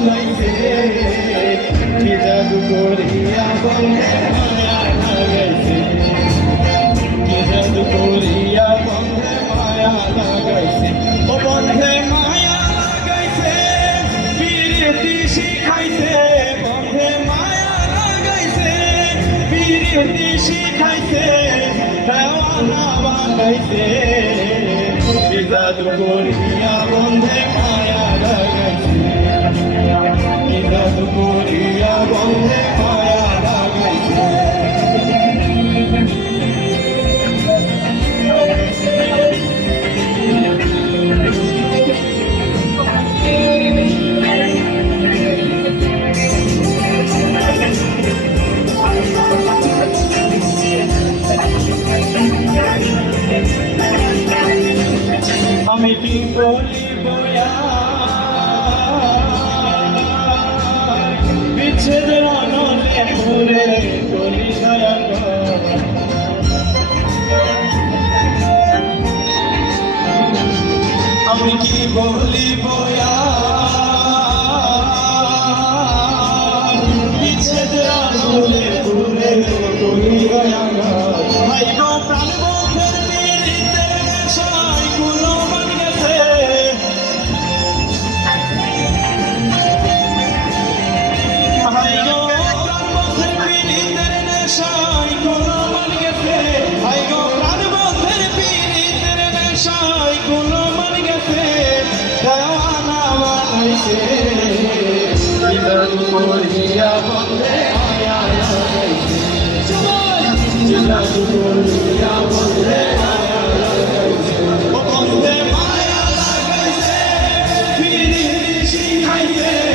বানাইছে কি জাদু করিয়া বন্ধে মায়া লাগাইছে কি জাদু করিয়া বন্ধে মায়া লাগাইছে ও বন্ধে মায়া লাগাইছে প্রীতি শিখাইছে বন্ধে মায়া লাগাইছে প্রীতি শিখাইছে দেওয়ানা বানাইছে কি জাদু করিয়া বন্ধে মায়া লাগাইছে কি জাদু করিয়া বন্ধে মায়া লাগাইছে আমি কি করিব বিচ্ছেদ রানলে পুরে করি দয়া আমি কি বলিব বিচ্ছেদ রানলে পুরে করি দয়া ভাই গো প্রাণ কি জাদু করিয়া বন্ধে মায়া লাগাইছে কি জাদু করিয়া বন্ধে মায়া লাগাইছে ও বন্ধে মায়া লাগাইছে প্রীতি শিখাইছে